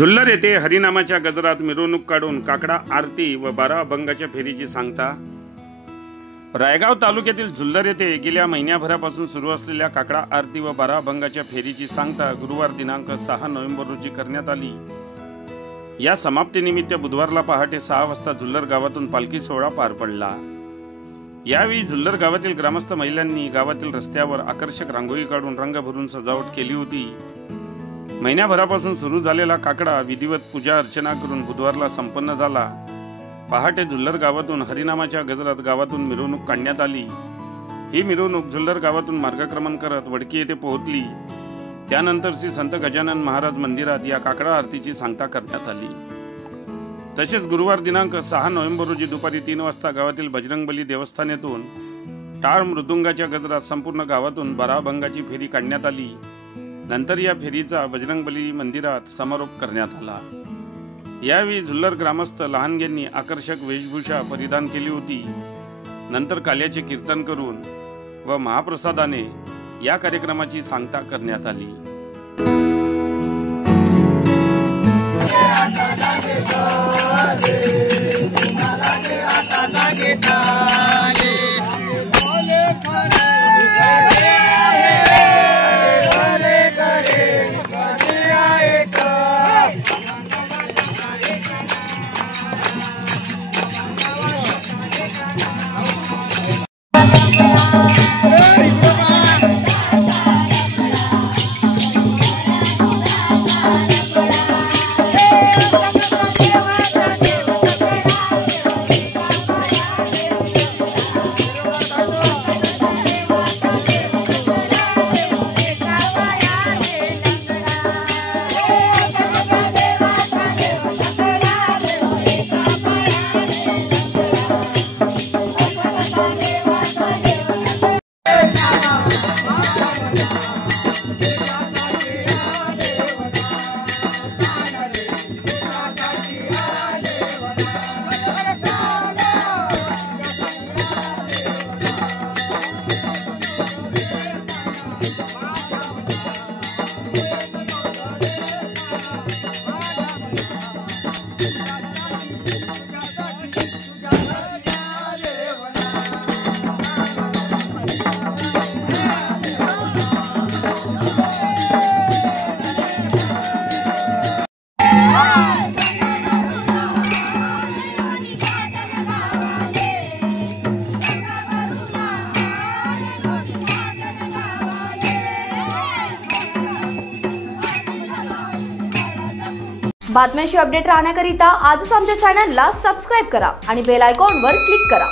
झुल्लर येथे हरिनामाच्या गजरात मिरवणूक काढून काकडा आरती व 12 अभंगाच्या फेरीची सांगता। रायगाव तालुक्यातील झुल्लर येथे गेल्या महिन्याभरापासून सुरू असलेल्या काकडा आरती व 12 अभंगाच्या फेरीची सांगता गुरुवार दिनांक 6 नोव्हेंबर रोजी करण्यात आली। या समाप्तीनिमित्त बुधवारला पहाटे 6 वाजता झुल्लर गावातून पालखी सोहळा पार पडला। यावेळी झुल्लर गावातील ग्रामस्थ महिलांनी गावातील रस्त्यावर आकर्षक रांगोळी काढून रंग भरून सजावट केली होती। महिन्याभरापासून सुरू झालेला काकडा विधिवत पूजा अर्चना करून बुधवारला संपन्न झाला। पहाटे झुल्लर गावातून हरिनामाच्या गजरात गावातून मिरवणूक काढण्यात आली। ही मिरवणूक झुल्लर गावातून मार्गक्रमण करत वडकी येथे पोहोचली। त्यानंतर श्री संत गजानन महाराज मंदिरात या काकडा आरतीची सांगता करण्यात आली। तसेच गुरुवार दिनांक 6 नोव्हेंबर रोजी दुपारी 3 वाजता गावातील बजरंगबली देवस्थान येथून टाळ मृदुंगाच्या गजरात संपूर्ण गावातून 12 अभंगाची फेरी काढण्यात आली। नंतर या फेरीचा बजरंगबली मंदिरात समारोप करण्यात आला। यावेळी झुल्लर ग्रामस्थ लहानग्यांनी आकर्षक वेशभूषा परिधान केली होती। नंतर काल्याचे कीर्तन करून व महाप्रसादाने या कार्यक्रमाची सांगता करण्यात आली। बातम्यांशी अपडेट राहण्याकरिता आजच आमच्या चॅनलला सबस्क्राइब करा आणि बेल आयकॉनवर क्लिक करा।